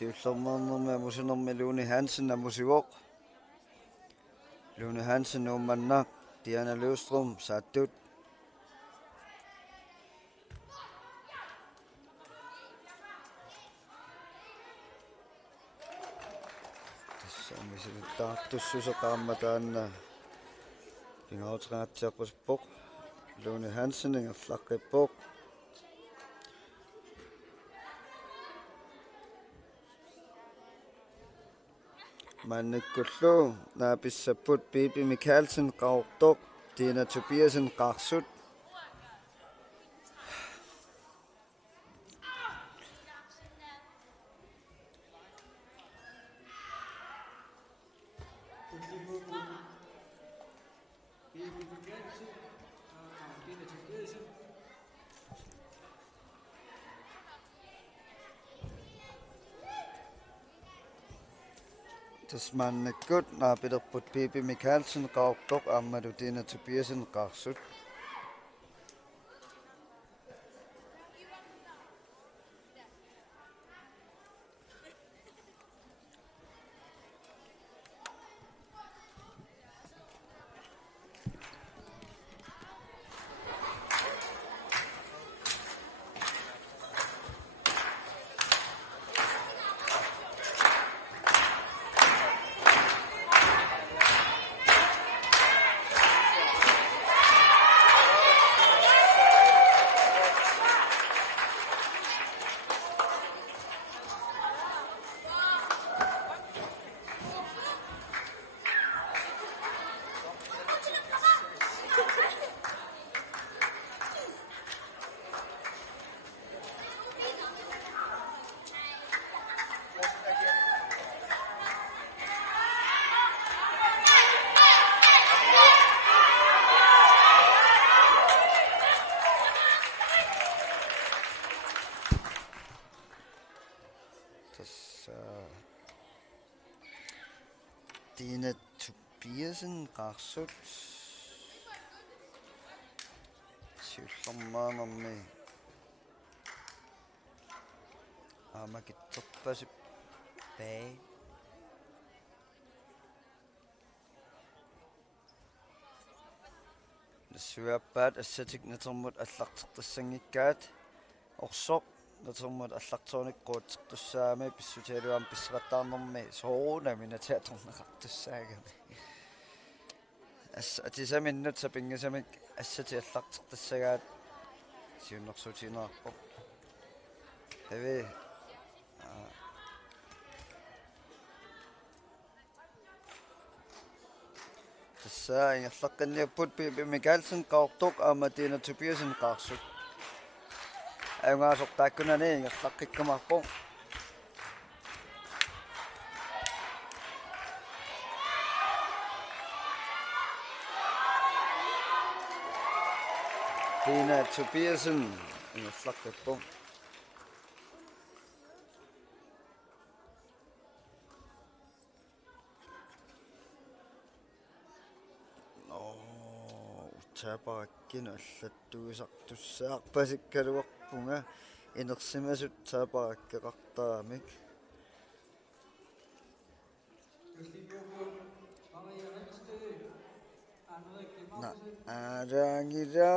Siullermaarnermi amusunermi Luni Hansen amusivoq. Luni Hansen uummannaaq Diana Løvstrøm saattut. Tartussuseqaammataanna pingautiqaatiaqqusppoq Luni Hansen ingerlaqqippoq mannikkullu naapissapput Bibi Michaelsen qaortoq Tina Tobiasen qaarsut tasmannikkut naapilerput Bibi Michaelsen qaortoq aammalu Tina Tobiasen qaarsut Tina Tobiasen qaarsut siullermaanermi aamakitterpasip bag nassuappaat assatik natermut allartertassangikkaat orsoq natermut allartooniqquuтерtussaami pissutialuam pissaqattaarnermi soorunami natatorneqartussaagami atisaminнут sapingasamik assati allartertassagaat siunnersuutinerarpoq tavi tassaa ingerlaqqinniapput Bibi Michaelsen qaortoq aamma Tina Tobiasen qaarsut aungaasortaakkunani ingerlaqqikkamarpoq Tina Tobiasen ingerlaqqippoq taaparakkinu allattugisartussaarpasikkaluarpunga inersimasut taaparakkeqartaramik aaraangila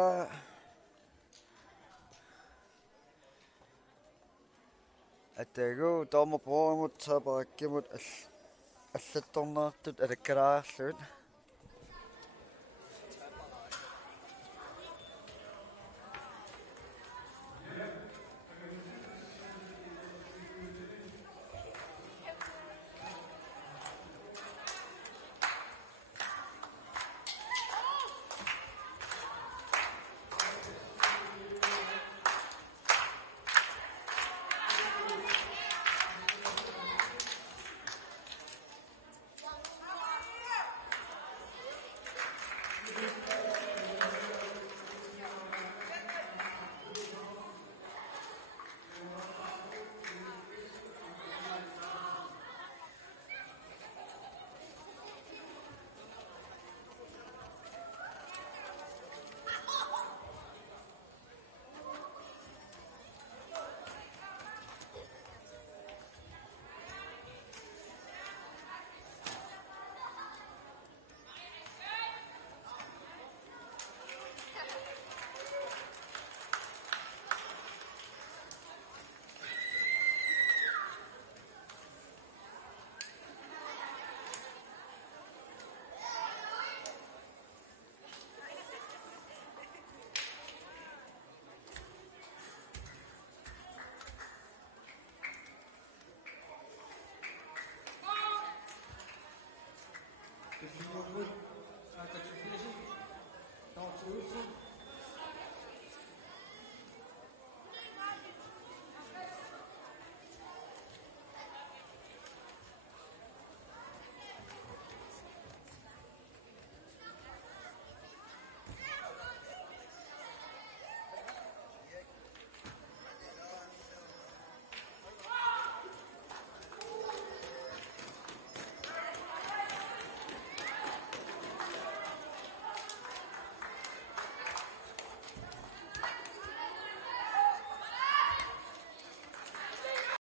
atagu toormaporamut taaparakkimut аллатторнеартут алаккалаарарлут